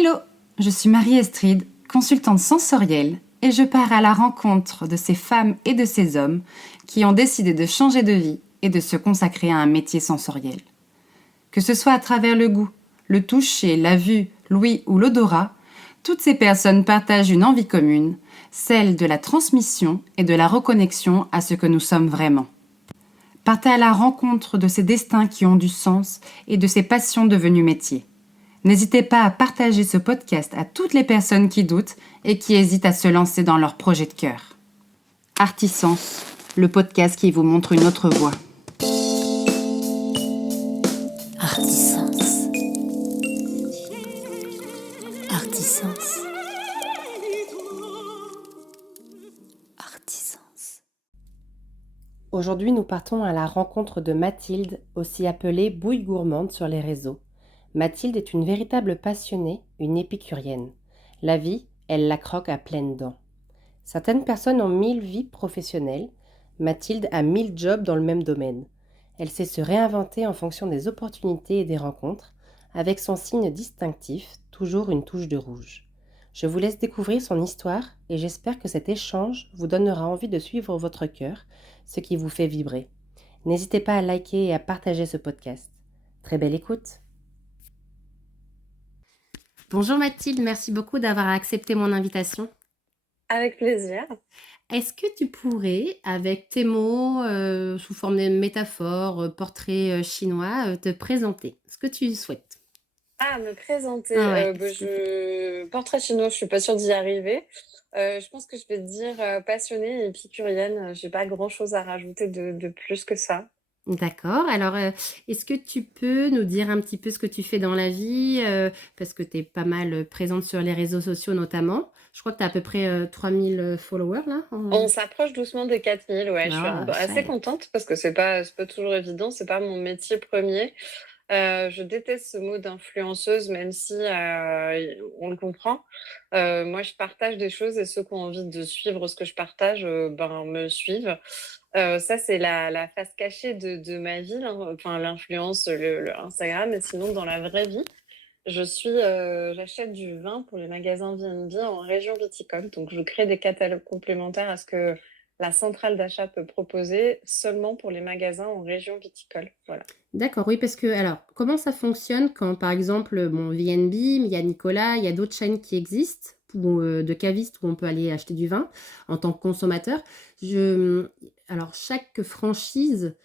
Hello, je suis Marie-Estride, consultante sensorielle, et je pars à la rencontre de ces femmes et de ces hommes qui ont décidé de changer de vie et de se consacrer à un métier sensoriel. Que ce soit à travers le goût, le toucher, la vue, l'ouïe ou l'odorat, toutes ces personnes partagent une envie commune, celle de la transmission et de la reconnexion à ce que nous sommes vraiment. Partez à la rencontre de ces destins qui ont du sens et de ces passions devenues métiers. N'hésitez pas à partager ce podcast à toutes les personnes qui doutent et qui hésitent à se lancer dans leur projet de cœur. Artisans, le podcast qui vous montre une autre voie. Artisans. Artisans. Artisans. Aujourd'hui, nous partons à la rencontre de Mathilde, aussi appelée Bouille Gourmande sur les réseaux. Mathilde est une véritable passionnée, une épicurienne. La vie, elle la croque à pleines dents. Certaines personnes ont 1000 vies professionnelles. Mathilde a 1000 jobs dans le même domaine. Elle sait se réinventer en fonction des opportunités et des rencontres, avec son signe distinctif, toujours une touche de rouge. Je vous laisse découvrir son histoire et j'espère que cet échange vous donnera envie de suivre votre cœur, ce qui vous fait vibrer. N'hésitez pas à liker et à partager ce podcast. Très belle écoute! Bonjour Mathilde, merci beaucoup d'avoir accepté mon invitation. Avec plaisir. Est-ce que tu pourrais, avec tes mots, sous forme de métaphore, portrait chinois, te présenter ce que tu souhaites? Ah, me présenter. Ouais. Portrait chinois, je suis pas sûre d'y arriver. Je pense que je vais te dire passionnée et épicurienne. J'ai pas grand-chose à rajouter de plus que ça. D'accord. Alors, est-ce que tu peux nous dire un petit peu ce que tu fais dans la vie? Parce que tu es pas mal présente sur les réseaux sociaux notamment. Je crois que tu as à peu près 3000 followers là. On s'approche doucement des 4000, ouais. Je suis Ah, assez chouette. contente parce que c'est pas toujours évident. C'est pas mon métier premier. Je déteste ce mot d'influenceuse, même si on le comprend. Moi, je partage des choses et ceux qui ont envie de suivre ce que je partage, me suivent. Ça, c'est la face cachée de ma vie, enfin l'influence, le Instagram. Et sinon, dans la vraie vie, j'achète du vin pour les magasins V&B en région viticole. Donc, je crée des catalogues complémentaires à ce que la centrale d'achat peut proposer seulement pour les magasins en région viticole. Voilà. D'accord, oui, parce que, alors, comment ça fonctionne quand, par exemple, bon, VNB, il y a Nicolas, il y a d'autres chaînes qui existent, de cavistes où on peut aller acheter du vin en tant que consommateur. Alors, chaque franchise,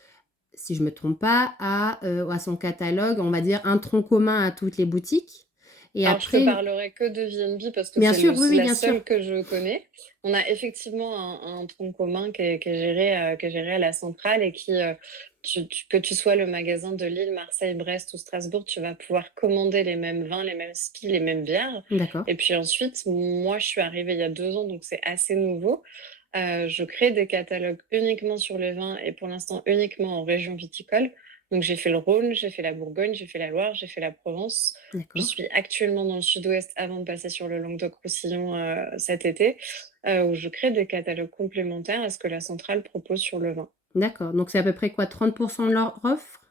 si je ne me trompe pas, a son catalogue, on va dire, un tronc commun à toutes les boutiques. Et Alors, je te après, parlerai que de VNB parce que bien sûr, oui, oui, la bien sûr. seule que je connais. On a effectivement un tronc commun qui est géré à la centrale et que tu sois le magasin de Lille, Marseille, Brest ou Strasbourg, tu vas pouvoir commander les mêmes vins, les mêmes skis, les mêmes bières. D'accord. Et puis ensuite, moi, je suis arrivée il y a 2 ans, donc c'est assez nouveau. Je crée des catalogues uniquement sur le vin et pour l'instant uniquement en région viticole. Donc j'ai fait le Rhône, j'ai fait la Bourgogne, j'ai fait la Loire, j'ai fait la Provence. Je D'accord. suis actuellement dans le sud-ouest avant de passer sur le Languedoc-Roussillon cet été, où je crée des catalogues complémentaires à ce que la centrale propose sur le vin. D'accord. Donc, c'est à peu près quoi, 30% de leur offre?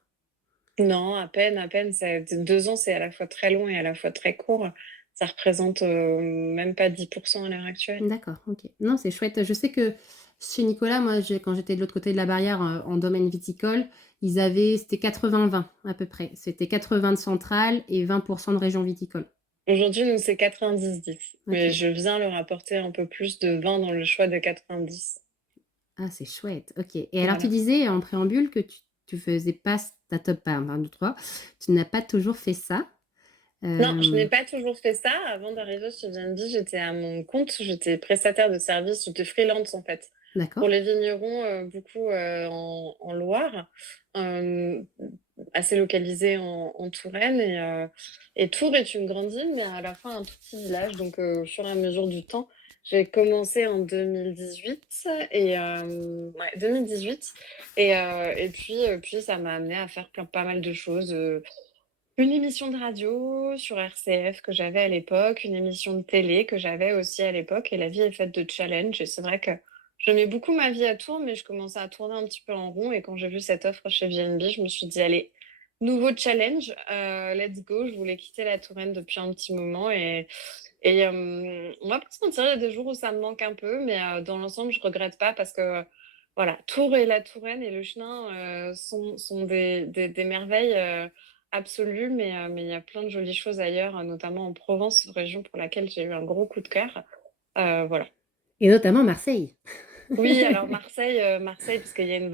Non, à peine, à peine. 2 ans, c'est à la fois très long et à la fois très court. Ça représente même pas 10% à l'heure actuelle. D'accord, ok. Non, c'est chouette. Je sais que chez Nicolas, moi, quand j'étais de l'autre côté de la barrière en domaine viticole, c'était 80-20 à peu près. C'était 80 de centrale et 20% de région viticole. Aujourd'hui, nous, c'est 90-10. Mais Ok. je viens leur apporter un peu plus de vin dans le choix de 90. Ah, c'est chouette. Ok. Et alors, tu Voilà. disais en préambule que tu faisais pas ta top 1, 2, 3. Tu n'as pas toujours fait ça. Non, je Euh, n'ai pas toujours fait ça. Avant d'arriver chez VNB, j'étais à mon compte. J'étais prestataire de service, j'étais freelance en fait. Pour D'accord. les vignerons, beaucoup en Loire, euh, assez localisé en Touraine. Et Tours est une grande ville, mais à la fois un tout petit village. Donc, au fur et à mesure du temps, j'ai commencé en 2018 ouais, 2018 puis ça m'a amené à faire pas mal de choses. Une émission de radio sur RCF que j'avais à l'époque, une émission de télé que j'avais aussi à l'époque, et la vie est faite de challenges. Et c'est vrai que je mets beaucoup ma vie à Tours, mais je commençais à tourner un petit peu en rond. Et quand j'ai vu cette offre chez VNB, je me suis dit, allez, nouveau challenge, let's go. Je voulais quitter la Touraine depuis un petit moment on va pas se mentir, il y a des jours où ça me manque un peu, mais dans l'ensemble, je regrette pas parce que, voilà, Tours et la Touraine et le Chenin, sont des merveilles, absolues, mais il y a plein de jolies choses ailleurs, notamment en Provence, région pour laquelle j'ai eu un gros coup de cœur. Voilà. Et notamment Marseille. Oui, alors Marseille parce qu'il y a une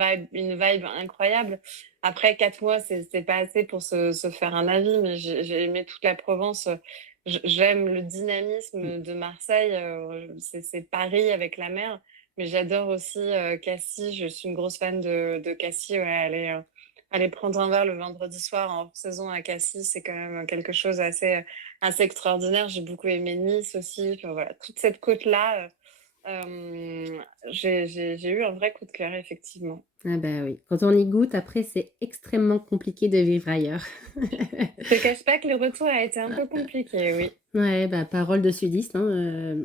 vibe incroyable. Après 4 mois, c'est pas assez pour se faire un avis, mais j'ai aimé toute la Provence. J'aime le dynamisme de Marseille, c'est Paris avec la mer, mais j'adore aussi, Cassis. Je suis une grosse fan de Cassis, ouais, aller prendre un verre le vendredi soir en hors saison à Cassis, c'est quand même quelque chose assez extraordinaire. J'ai beaucoup aimé Nice aussi, enfin voilà, toute cette côte-là, j'ai eu un vrai coup de cœur, effectivement. Ah bah oui, quand on y goûte, après, c'est extrêmement compliqué de vivre ailleurs. Je te cache pas que le retour a été un peu compliqué, oui. Ouais, bah, parole de sudiste, hein,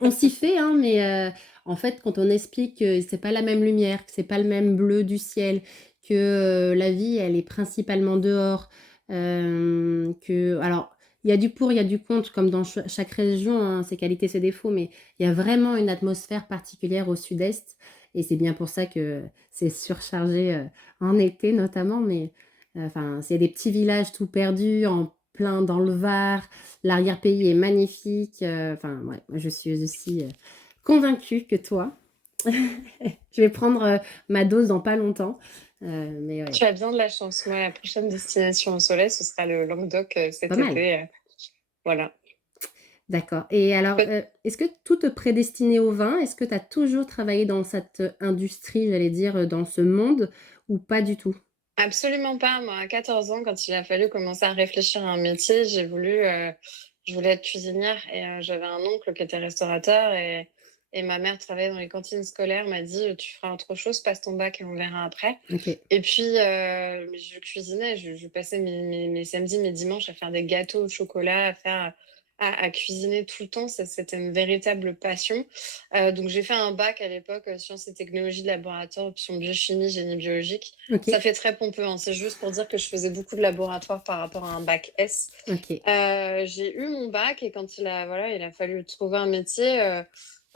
on s'y fait, hein, mais en fait, quand on explique que c'est pas la même lumière, que c'est pas le même bleu du ciel, que la vie, elle est principalement dehors, que alors, il y a du pour, il y a du contre, comme dans chaque région, hein, ses qualités, ses défauts, mais il y a vraiment une atmosphère particulière au sud-est et c'est bien pour ça que c'est surchargé, en été notamment, mais enfin, c'est des petits villages tout perdus en plein dans le Var. L'arrière-pays est magnifique. Enfin, ouais, moi, je suis aussi convaincue que toi. Je vais prendre ma dose dans pas longtemps. Mais ouais, Tu as bien de la chance. Moi, la prochaine destination au soleil, ce sera le Languedoc, pas cet mal. été. Voilà. D'accord. Et alors, est-ce que tout te prédestinait au vin? Est-ce que tu as toujours travaillé dans cette industrie, j'allais dire, dans ce monde, ou pas du tout? Absolument pas. Moi, à 14 ans, quand il a fallu commencer à réfléchir à un métier, je voulais être cuisinière j'avais un oncle qui était restaurateur et ma mère travaillait dans les cantines scolaires, m'a dit, tu feras autre chose, passe ton bac et on verra après. Ok. Et puis, mais je cuisinais, je passais mes samedis, mes dimanches à faire des gâteaux au chocolat, à cuisiner tout le temps. C'était une véritable passion. Donc, j'ai fait un bac à l'époque, sciences et technologies de laboratoire, option biochimie, génie biologique. Ok. Ça fait très pompeux, hein. C'est juste pour dire que je faisais beaucoup de laboratoire par rapport à un bac S. Ok. J'ai eu mon bac et quand voilà, il a fallu trouver un métier,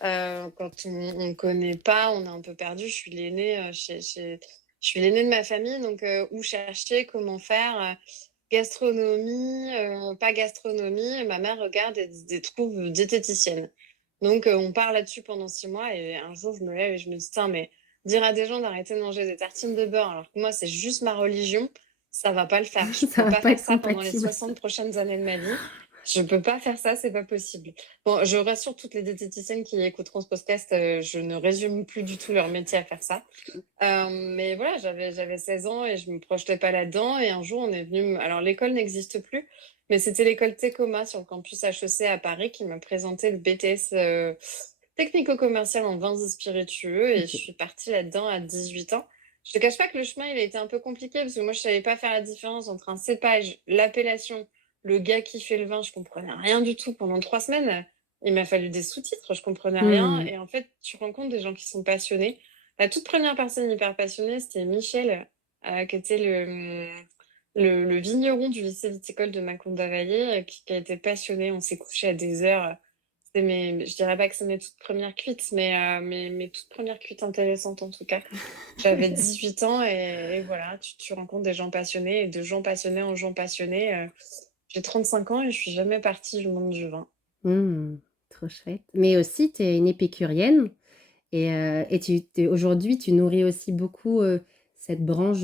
quand on ne connaît pas, on est un peu perdu. Je suis l'aînée de ma famille, donc où chercher, comment faire, gastronomie, pas gastronomie. Ma mère regarde et trouve diététicienne. Donc on part là-dessus pendant 6 mois et un jour je me lève et je me dis, tiens, mais dire à des gens d'arrêter de manger des tartines de beurre alors que moi c'est juste ma religion, ça va pas le faire. Je Ça peux va pas pas faire être ça pendant les compatible. 60 prochaines années de ma vie. Je peux pas faire ça, c'est pas possible. Bon, je rassure toutes les diététiciennes qui écouteront ce podcast, je ne résume plus du tout leur métier à faire ça. Mais voilà, j'avais 16 ans et je me projetais pas là-dedans et un jour on est venu alors l'école n'existe plus, mais c'était l'école Tecoma sur le campus HEC à Paris qui m'a présenté le BTS, technico-commercial en vins et spiritueux et je Ok. suis partie là-dedans à 18 ans. Je te cache pas que le chemin, il a été un peu compliqué parce que moi, je savais pas faire la différence entre un cépage, l'appellation, le gars qui fait le vin, je comprenais rien du tout pendant 3 semaines. Il m'a fallu des sous-titres, je comprenais rien. Hmm. Et en fait, tu rencontres des gens qui sont passionnés. La toute première personne hyper passionnée, c'était Michel, qui était le vigneron du lycée viticole de Mâcon-Davaillé, qui a été passionné. On s'est couché à des heures. Je dirais pas que c'est mes toutes premières cuites, mais mes toutes premières cuites intéressantes en tout cas. J'avais 18 ans et voilà, tu rencontres des gens passionnés et de gens passionnés en gens passionnés. J'ai 35 ans et je suis jamais partie du monde du vin. Hmm. Trop chouette. Mais aussi, tu es une épicurienne. Et aujourd'hui, tu nourris aussi beaucoup cette branche,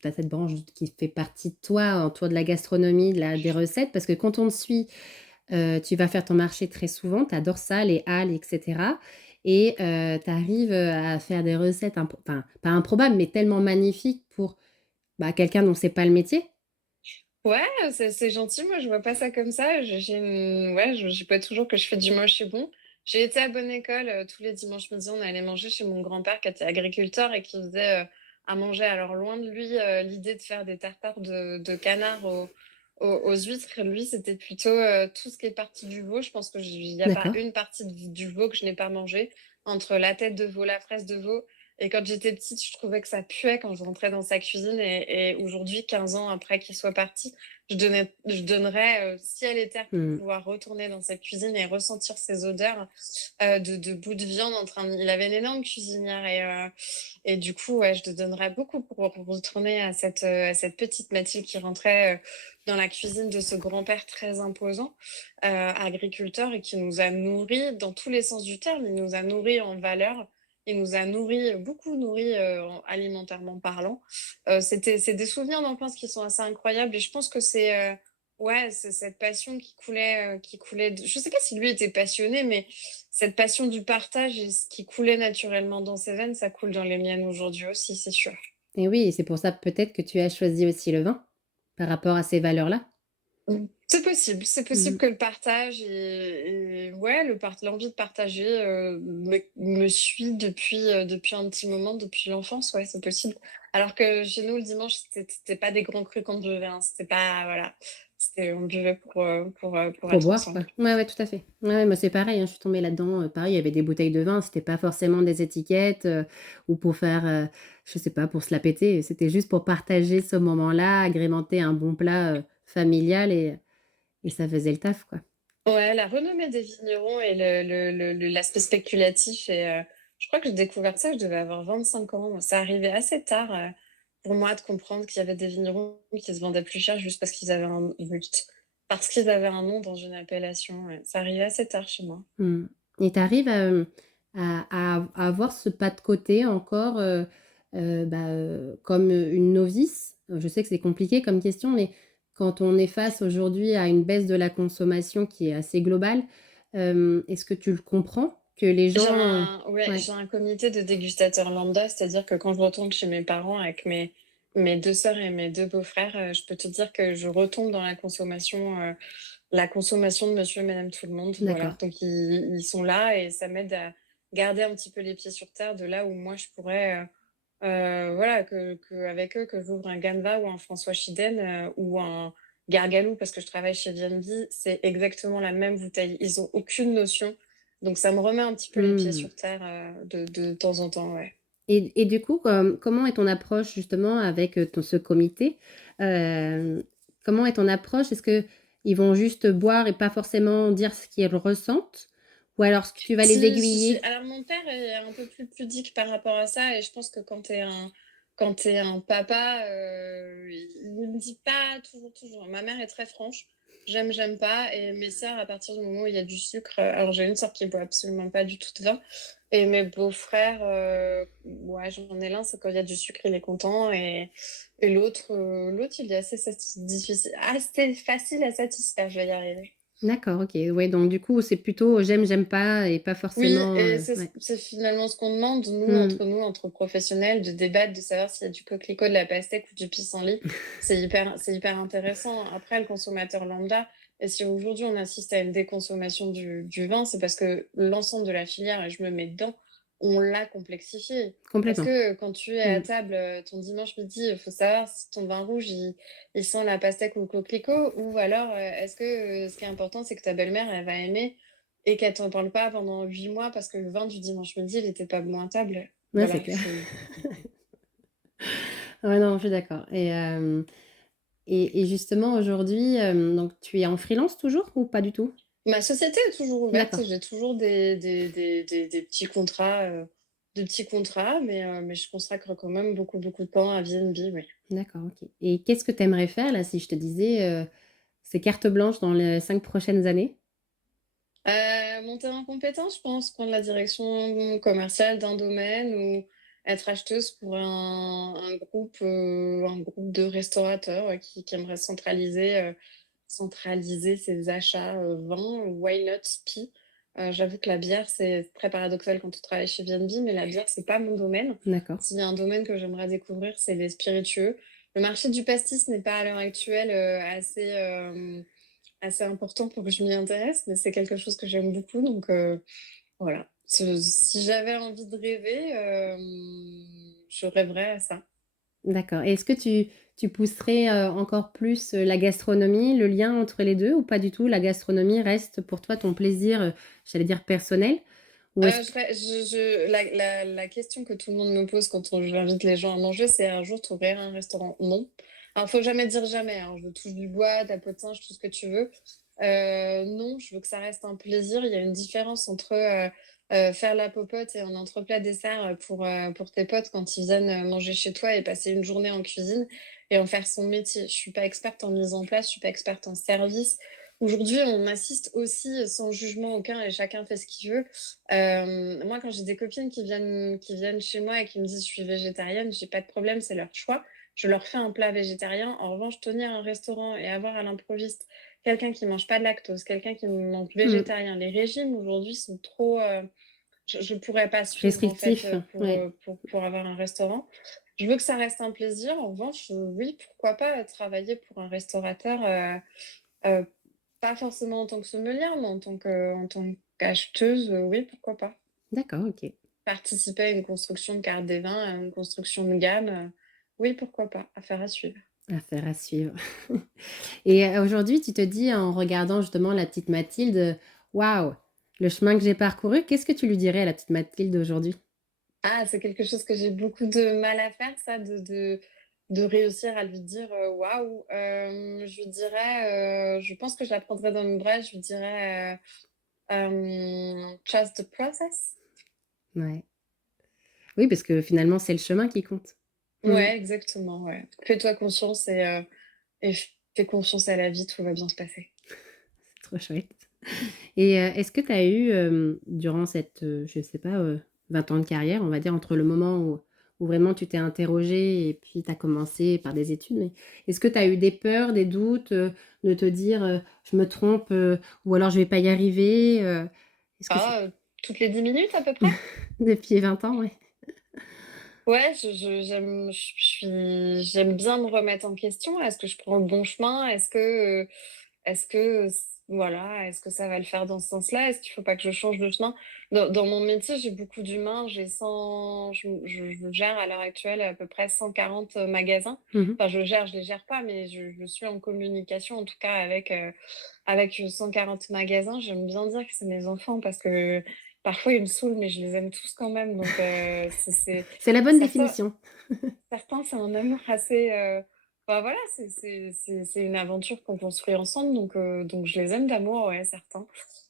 t'as cette branche qui fait partie de toi, autour de la gastronomie, des recettes, parce que quand on te suit, tu vas faire ton marché très souvent, tu adores ça, les halles, etc. Et tu arrives à faire des recettes, enfin, pas improbables, mais tellement magnifiques pour bah, quelqu'un dont c'est pas le métier. Ouais, c'est gentil. Moi, je vois pas ça comme ça. Ouais, je dis pas toujours que je fais du moche et bon. J'ai été à bonne école. Tous les dimanches midi, on allait manger chez mon grand-père qui était agriculteur et qui faisait à manger. Alors, loin de lui, l'idée de faire des tartares de canard aux huîtres, lui, c'était plutôt tout ce qui est partie du veau. Je pense qu'il n'y a pas D'accord. une partie du veau que je n'ai pas mangé entre la tête de veau, la fraise de veau Et quand j'étais petite, je trouvais que ça puait quand je rentrais dans sa cuisine et aujourd'hui, 15 ans après qu'il soit parti, je donnerais, ciel et terre pour Mmh. pouvoir retourner dans cette cuisine et ressentir ces odeurs, de bouts de viande en train de il avait une énorme cuisinière et du coup, ouais, je te donnerais beaucoup pour retourner à cette petite Mathilde qui rentrait, dans la cuisine de ce grand-père très imposant, agriculteur et qui nous a nourris dans tous les sens du terme. Il nous a nourris en valeurs, il nous a nourris, beaucoup nourris, en alimentairement parlant. C'est des souvenirs d'enfance qui sont assez incroyables et je pense que ouais, c'est cette passion qui coulait de je sais pas si lui était passionné, mais cette passion du partage et ce qui coulait naturellement dans ses veines, ça coule dans les miennes aujourd'hui aussi, c'est sûr. Et oui, et c'est pour ça peut-être que tu as choisi aussi le vin, par rapport à ces valeurs-là? C'est possible Mmh. que le partage et ouais, l'envie de partager, me suit depuis un petit moment, depuis l'enfance, ouais, c'est possible. Alors que chez nous, le dimanche, c'était pas des grands crus qu'on buvait, hein, c'était pas voilà, on buvait pour Pour être boire, quoi. ensemble. Ouais, ouais, tout à fait. Ouais, ouais, moi, c'est pareil, hein, je suis tombée là-dedans, pareil, il y avait des bouteilles de vin, c'était pas forcément des étiquettes, ou pour faire, je sais pas, pour se la péter, c'était juste pour partager ce moment-là, agrémenter un bon plat, familial et ça faisait le taf, quoi. Ouais, la renommée des vignerons et l'aspect spéculatif je crois que j'ai découvert ça, je devais avoir 25 ans. Ça arrivait assez tard, pour moi de comprendre qu'il y avait des vignerons qui se vendaient plus cher juste parce qu'ils avaient un nom dans une appellation, ouais. Ça arrivait assez tard chez moi. Mmh. Et tu arrives à avoir ce pas de côté encore, comme, une novice? Je sais que c'est compliqué comme question, mais quand on est face aujourd'hui à une baisse de la consommation qui est assez globale, est-ce que tu le comprends? Que les gens Ouais, ouais, j'ai un comité de dégustateurs lambda, c'est-à-dire que quand je retourne chez mes parents avec mes 2 sœurs et mes 2 beaux-frères, je peux te dire que je retombe dans la consommation de monsieur et madame tout le monde, voilà. d'accord. Donc ils sont là et ça m'aide à garder un petit peu les pieds sur terre de là où moi je pourrais, voilà, avec eux, que j'ouvre un Ganva ou un François Chidен, ou un Gargalou parce que je travaille chez VNB, c'est exactement la même bouteille. Ils ont aucune notion, donc ça me remet un petit peu les pieds Mmh. sur terre, de temps en temps, ouais. Et du coup, comment est ton approche justement avec, ton ce comité? Hem, Comment est ton approche? Est-ce qu'ils vont juste boire et pas forcément dire ce qu'ils ressentent? Ou alors est-ce que tu vas les Si, si, si. aiguiller? Alors mon père est un peu plus pudique par rapport à ça et je pense que quand tu un papa, il ne dit pas toujours. Ma mère est très franche. J'aime pas et mes sœurs, à partir du moment où il y a du sucre, alors j'ai une sœur qui boit absolument pas du tout de vin et mes beaux-frères, ouais, j'en ai l'un, c'est quand il y a du sucre, il est content et l'autre, il est assez facile à satisfaire, je vais y arriver. D'accord, OK. Ouais, donc du coup, c'est plutôt j'aime, j'aime pas et pas Oui forcément, et ouais. c'est finalement ce qu'on demande, Mmh. nous, entre professionnels, de débattre, de savoir s'il y a du coquelicot, de la pastèque ou du pissenlit. C'est hyper intéressant. Après, le consommateur lambda et si aujourd'hui on assiste à une déconsommation du vin, c'est parce que l'ensemble de la filière, et je me mets dedans, on l'a complexifié. Est-ce Complètement. que quand tu es à Mmh. table, ton dimanche midi, il faut savoir si ton vin rouge, il sent la pastèque ou le coquelicot? Ou alors, est-ce que, ce qui est important, c'est que ta belle-mère, elle va aimer et qu'elle t'en parle pas pendant 8 mois parce que le vin du dimanche midi, il était pas bon à table. Ouais, c'est Voilà, clair. Ouais, non, je suis d'accord et justement aujourd'hui, donc tu es en freelance toujours ou pas du tout? ma société est toujours ouverte, D'accord. j'ai toujours des petits contrats, mais je consacre quand même beaucoup de temps à VNB, oui. D'accord, OK. Et qu'est-ce que tu aimerais faire là si je te disais, c'est carte blanche dans les 5 prochaines années? Monter en compétence, je pense, prendre la direction commerciale d'un domaine ou être acheteuse pour un groupe de restaurateurs, qui aimeraient centraliser ses achats, vin, why not spi? J'avoue que la bière, c'est très paradoxal quand on travaille chez VNB, mais la bière, c'est pas mon domaine. D'accord. S'il y a un domaine que j'aimerais découvrir, c'est les spiritueux. Le marché du pastis n'est pas à l'heure actuelle, assez important pour que je m'y intéresse, mais c'est quelque chose que j'aime beaucoup, donc voilà. Si j'avais envie de rêver, je rêverais à ça. D'accord et est-ce que tu pousserais, encore plus, la gastronomie, le lien entre les 2 ou pas du tout? La gastronomie reste pour toi ton plaisir, j'allais dire personnel Ou est-ce que La question que tout le monde me pose quand j'invite les gens à manger, c'est: «Un jour, tu ouvriras un restaurant?» Non. Alors, faut jamais dire jamais, hein, je touche du bois, ta peau de singe, tout ce que tu veux. Non, je veux que ça reste un plaisir. Il y a une différence entre, faire la popote et un entreplat dessert, pour tes potes quand ils viennent, manger chez toi et passer une journée en cuisine et en faire son métier. Je suis pas experte en mise en place, je suis pas experte en service. Aujourd'hui, on assiste aussi sans jugement aucun et chacun fait ce qu'il veut. Moi, quand j'ai des copines qui viennent chez moi et qui me disent: «Je suis végétarienne», j'ai pas de problème, c'est leur choix. Je leur fais un plat végétarien. En revanche, tenir un restaurant et avoir à l'improviste quelqu'un qui mange pas de lactose, quelqu'un qui mange mmh, végétarien. Les régimes aujourd'hui sont trop, je pourrais pas suivre en fait, restrictif? Ouais, pour avoir un restaurant. Je veux que ça reste un plaisir. En revanche, oui, pourquoi pas, travailler pour un restaurateur, heu, pas forcément en tant que sommelière, mais en tant qu'acheteuse, oui, pourquoi pas. d'accord, OK. Participer à une construction de carte des vins, à une construction de gamme, oui, pourquoi pas, affaire à suivre. Affaire à suivre. Et aujourd'hui, tu te dis en regardant justement la petite Mathilde: «Waouh, le chemin que j'ai parcouru», qu'est-ce que tu lui dirais à la petite Mathilde d'aujourd'hui? Ah, c'est quelque chose que j'ai beaucoup de mal à faire ça, de réussir à lui dire, «Waouh», je lui dirais, je pense que je la prendrais dans mes bras, je lui dirais, «Trust the process». Ouais. Oui, parce que finalement, c'est le chemin qui compte. Mmh. Ouais, exactement, ouais. Fais-toi confiance et fais confiance à la vie, tout va bien se passer. C'est trop chouette. Et est-ce que tu as eu, durant cette, je sais pas, 20 ans de carrière, on va dire, entre le moment où vraiment tu t'es interrogée et puis tu as commencé par des études, mais est-ce que tu as eu des peurs, des doutes, de te dire, «Je me trompe, ou alors je vais pas y arriver», est-ce que c'est Ah, toutes les 10 minutes à peu près? depuis 20 ans, ouais? Ouais, j'aime bien me remettre en question. Est-ce que je prends le bon chemin? Voilà, est-ce que ça va le faire dans ce sens-là? Est-ce qu'il faut pas que je change de chemin? Dans mon métier, j'ai beaucoup d'humains, j'ai 100 je gère à l'heure actuelle à peu près 140 magasins. Mmh. Enfin, je les gère pas, mais je suis en communication, en tout cas avec 140 magasins. J'aime bien dire que c'est mes enfants parce que parfois ils me saoulent, mais je les aime tous quand même. Donc, c'est C'est la bonne certains définition. certains, c'est un amour assez, bah, voilà, c'est une aventure qu'on construit ensemble, donc je les aime d'amour, ouais, certains.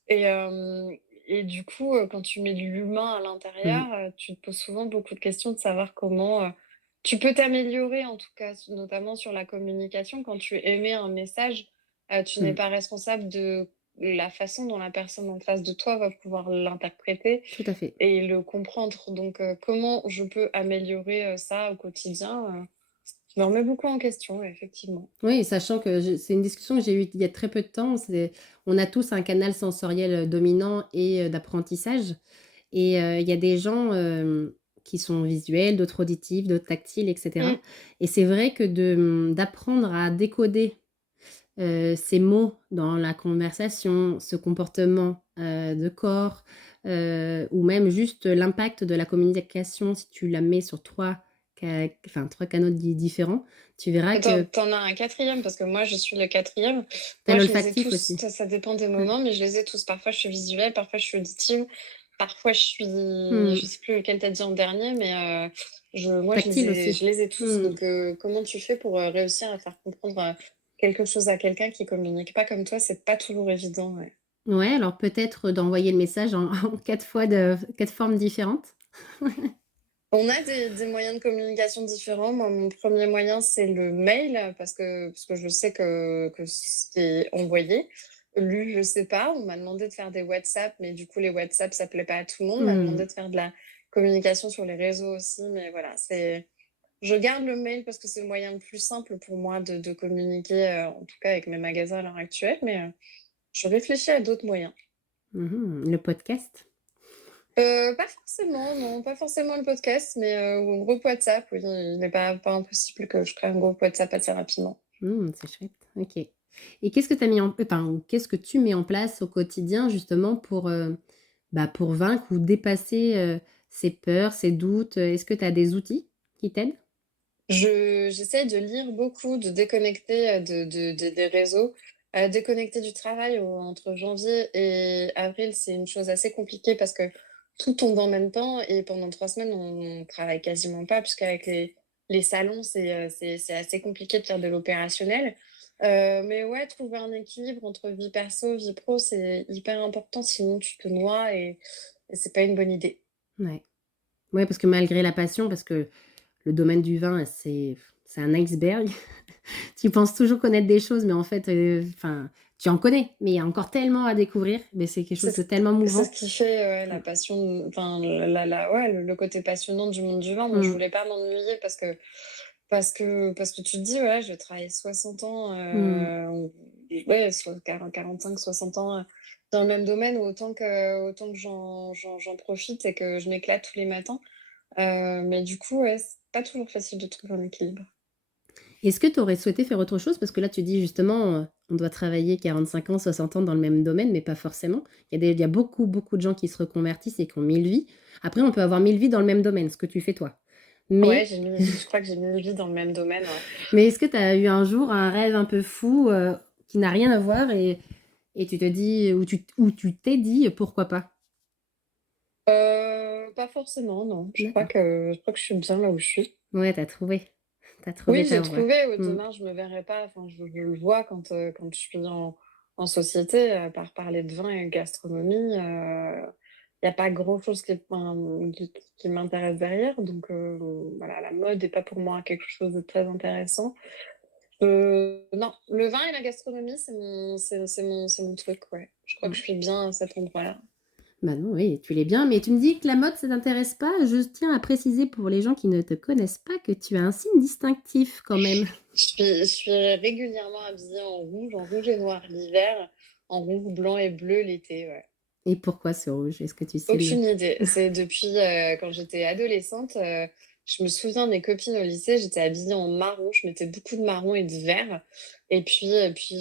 Et hem et du coup, quand tu mets de l'humain à Mmh. l'intérieur, tu te poses souvent beaucoup de questions de savoir comment, tu peux t'améliorer, en tout cas, notamment sur la communication. Quand tu émets un message, tu n'es Mmh. pas responsable de la façon dont la personne en face de toi va pouvoir l'interpréter Tout à fait. et le comprendre. Donc, comment je peux améliorer, ça au quotidien? Je me remets beaucoup en question, ouais, effectivement. Oui, sachant que je c'est une discussion que j'ai eue il y a très peu de temps, c'est on a tous un canal sensoriel, dominant et d'apprentissage. Et il y a des gens, qui sont visuels, d'autres auditifs, d'autres tactiles et cetera. Mmh. Et c'est vrai que d'apprendre à décoder, ces mots dans la conversation, ce comportement, de corps, ou même juste l'impact de la communication si tu la mets sur 3 canaux différents, tu verras Attends, que tu as un quatrième parce que moi, je suis le quatrième. tu as Moi, je les ai l'olfactif tous, aussi. ça dépend des moments, mais je les ai tous. Parfois, je suis visuelle, parfois, je suis auditive, parfois, je Mmh. sais plus lequel tu as dit en dernier, mais moi, Tactile aussi. je les ai tous. Mmh. Donc, comment tu fais pour, réussir à faire comprendre, quelque chose à quelqu'un qui communique pas comme toi? C'est pas toujours évident, ouais. Ouais, alors peut-être d'envoyer le message en en 4 fois de 4 formes différentes? On a des moyens de communication différents. Moi, mon premier moyen, c'est le mail parce que je sais que c'est envoyé. Lu, je sais pas. On m'a demandé de faire des WhatsApp, mais du coup, les WhatsApp, ça plaît pas à tout le monde. On m'a Mmh. demandé de faire de la communication sur les réseaux aussi, mais voilà, je garde le mail parce que c'est le moyen le plus simple pour moi de communiquer, en tout cas avec mes magasins à l'heure actuelle, mais je réfléchis à d'autres moyens. Mmh. Le podcast? Pas forcément, non, pas forcément le podcast, mais ou un groupe WhatsApp, oui, il n'est pas impossible que je crée un groupe WhatsApp assez rapidement. Mmh, c'est chouette, OK. Et qu'est-ce que tu as mis en enfin, ou qu'est-ce que tu mets en place au quotidien justement pour, pour vaincre ou dépasser, ces peurs, ces doutes? Est-ce que tu as des outils qui t'aident? J'essaye de lire beaucoup, de déconnecter, des réseaux, déconnecter du travail. Entre janvier et avril, c'est une chose assez compliquée parce que tout tombe en même temps et pendant 3 semaines, on travaille quasiment pas puisqu'avec les salons, c'est assez compliqué de faire de l'opérationnel. Mais ouais, trouver un équilibre entre vie perso, vie pro, c'est hyper important, sinon tu te noies et c'est pas une bonne idée. Ouais. Ouais, parce que malgré la passion, parce que le domaine du vin, c'est un iceberg. Tu penses toujours connaître des choses, mais en fait, enfin, tu en connais, mais il y a encore tellement à découvrir, mais c'est quelque chose C'est de ce tellement c'est ce mouvant. qui fait, ouais, Mmh. la passion, enfin la ouais, le côté passionnant du monde du vin. Moi, je Mmh. voulais pas m'ennuyer parce que tu te dis: «Ouais, je vais travailler 60 ans, Mmh. ouais, soit 45-60 ans, dans le même domaine, autant que j'en profite et que je m'éclate tous les matins». Mais du coup, ouais, c'est pas toujours facile de trouver un équilibre. Est-ce que tu aurais souhaité faire autre chose? Parce que là, tu dis justement, on doit travailler 45 ans, 60 ans dans le même domaine, mais pas forcément. Il y a beaucoup, beaucoup de gens qui se reconvertissent et qui ont 1000 vies. Après, on peut avoir 1000 vies dans le même domaine, ce que tu fais toi. Ouais, Mais je crois que j'ai mis une vie dans le même domaine, ouais. mais est-ce que tu as eu un jour un rêve un peu fou, qui n'a rien à voir et tu te dis ou tu t'es dit: «Pourquoi pas?» Pas forcément, non. D'accord. Je crois que je suis bien là où je suis. Ouais, tu as trouvé Oui, j'ai ta voie. trouvé, Mmh. demain je me verrai pas, enfin je le vois quand je suis en société, à part parler de vin et de gastronomie, il y a pas grand chose qui m'intéresse derrière donc voilà, la mode est pas pour moi quelque chose de très intéressant. Non, le vin et la gastronomie, c'est mon truc, ouais. Je crois que Mmh. je suis bien à cet endroit-là. Bah, non, oui, tu l'es bien, mais tu me dis que la mode, ça t'intéresse pas. Je tiens à préciser pour les gens qui ne te connaissent pas que tu as un signe distinctif quand même. Je suis régulièrement habillée en rouge et noir l'hiver, en rouge, blanc et bleu l'été, ouais. Et pourquoi ce rouge? Est-ce que tu sais le Aucune idée. C'est depuis, quand j'étais adolescente, je me souviens mes copines au lycée, j'étais habillée en marron, je mettais beaucoup de marron et de vert et puis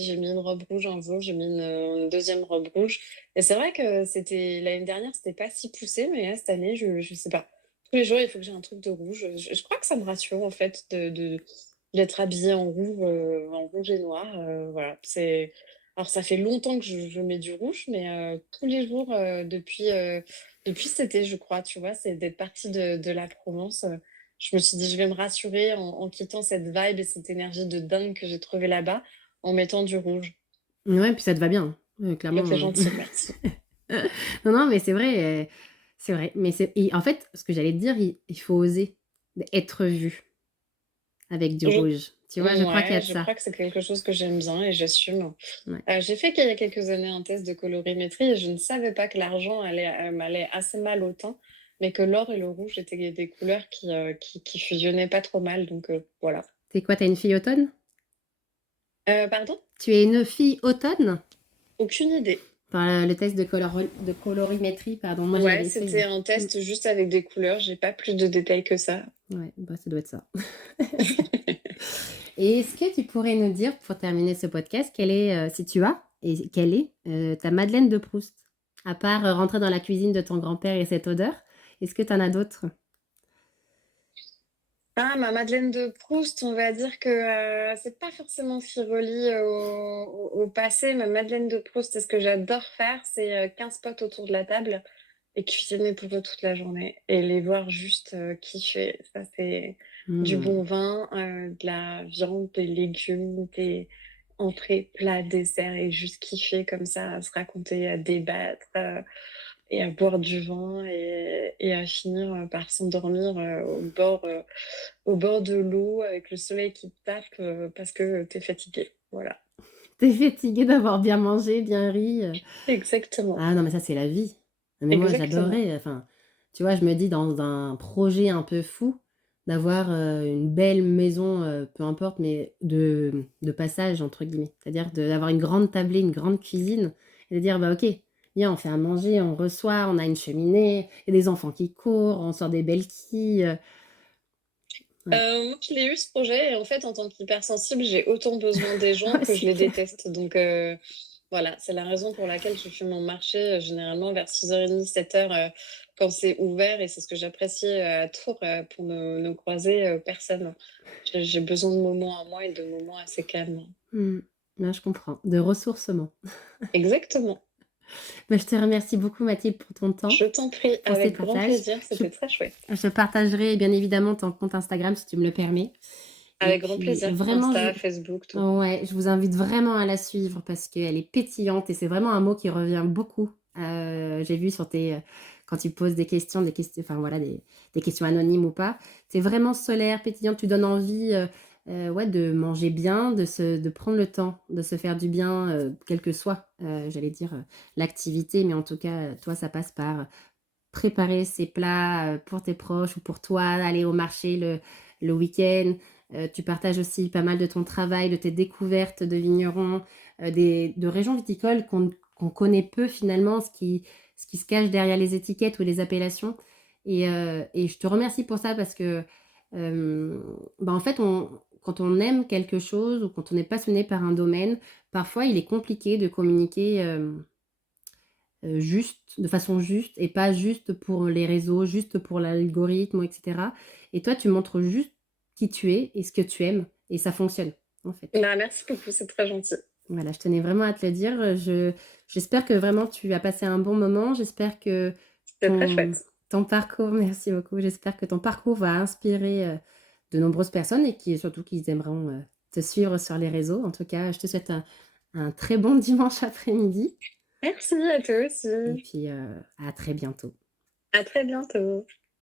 j'ai mis une robe rouge un jour, j'ai mis une 2 robe rouge et c'est vrai que c'était l'année dernière, c'était pas si poussé, mais là, cette année, je sais pas. Tous les jours, il faut que j'ai un truc de rouge. Je crois que ça me rassure, en fait, d'être habillée en rouge et noir, voilà. Alors ça fait longtemps que je mets du rouge, mais tous les jours, depuis cet été, je crois, tu vois? C'est d'être partie de la Provence, je me suis dit: «Je vais me rassurer en quittant cette vibe et cette énergie de dingue que j'ai trouvée là-bas, en mettant du rouge». ouais, puis ça te va bien, Bah, clairement, c'est gentil, merci. Non, non, mais c'est vrai, mais et en fait, ce que j'allais te dire, il faut oser être vu avec du Je rouge. Tu vois? Je crois qu'il y a Ouais, de je ça. crois que c'est quelque chose que j'aime bien et j'assume. Ouais. J'ai fait qu'il y a quelques années un test de colorimétrie et je ne savais pas que l'argent m'allait assez mal au teint, mais que l'or et le rouge étaient des couleurs qui fusionnaient pas trop mal, donc voilà. Tu quoi? Tu une fille automne? Pardon? Tu es une fille automne? Aucune idée. Enfin, le test de colorimétrie, pardon, moi je Ouais, l'avais fait. c'était un Mmh. test juste avec des couleurs, j'ai pas plus de détails que ça. Ouais, bah, ça doit être ça. Et est-ce que tu pourrais nous dire, pour terminer ce podcast, quelle est, si tu as, et quelle est, ta Madeleine de Proust? À part, rentrer dans la cuisine de ton grand-père et cette odeur, est-ce que tu en as d'autres? Ah, ma Madeleine de Proust, on va dire que, c'est pas forcément ce qui relie au passé. Ma Madeleine de Proust et ce que j'adore faire, c'est, 15 potes autour de la table et cuisiner pour eux toute la journée et les voir juste, kiffer. Ça, c'est du Mmh. bon vin, de la viande, des légumes, des entrées, plats, desserts et juste kiffer comme ça, à se raconter, à débattre, et à boire du vin et à finir, par s'endormir, au bord de l'eau avec le soleil qui te tape, parce que tu es fatigué. Voilà. Tu fatiguée d'avoir bien mangé, bien ri, Exactement, Ah non, mais ça, c'est la vie. Non, mais moi, exactement. j'adorerais, enfin, tu vois, je me dis dans un projet un peu fou, d'avoir, une belle maison, peu importe, mais de «passage» entre guillemets. C'est-à-dire d'avoir une grande tablée, une grande cuisine et de dire: «Bah, OK, viens, on fait à manger, on reçoit, on a une cheminée, il y a des enfants qui courent, on sort des belles quilles», ouais. Moi, je l'ai eu ce projet et en fait, en tant qu'hypersensible, j'ai autant besoin des gens Ouais, que je c'est les clair. déteste. Donc voilà, c'est la raison pour laquelle je fais mon marché, généralement vers 6h30, 7h, quand c'est ouvert et c'est ce que j'apprécie, à Tours, pour ne croiser, personne. J'ai besoin de moments à moi et de moments assez calmes. Mmh. Ouais, je comprends. De ressourcement. Exactement. Bah, je te remercie beaucoup Mathilde pour ton temps, Je t'en prie, pour ces avec grand partages. plaisir, Je c'était très chouette. je partagerai bien évidemment ton compte Instagram si tu me le permets et Avec grand puis plaisir. vraiment Insta, Facebook, tout. ouais, je vous invite vraiment à la suivre parce qu'elle est pétillante et c'est vraiment un mot qui revient beaucoup. J'ai vu sur tes, quand tu poses des questions, enfin voilà, des questions anonymes ou pas. C'est vraiment solaire, pétillante, tu donnes envie, ouais, de manger bien, de prendre le temps, de se faire du bien, quelle que soit, j'allais dire, l'activité, mais en tout cas, toi, ça passe par préparer ces plats, pour tes proches ou pour toi, aller au marché le week-end. Tu partages aussi pas mal de ton travail, de tes découvertes de vignerons, de régions viticoles qu'on connaît peu finalement, ce qui se cache derrière les étiquettes ou les appellations et je te remercie pour ça parce que, bah, en fait, quand on aime quelque chose ou quand on est passionné par un domaine, parfois il est compliqué de communiquer, juste, de façon juste et pas juste pour les réseaux, juste pour l'algorithme et cetera et toi, tu montres juste qui tu es et ce que tu aimes et ça fonctionne, en fait. Bah, merci beaucoup, c'est très gentil. Voilà, je tenais vraiment à te le dire, j'espère que vraiment tu as passé un bon moment. J'espère que C'était très ton chouette. ton parcours merci beaucoup. J'espère que ton parcours va inspirer, de nombreuses personnes et qui surtout qu'ils aimeront, te suivre sur les réseaux. En tout cas, je te souhaite un très bon dimanche après-midi Merci à toi et aussi. puis, à très bientôt. À très bientôt.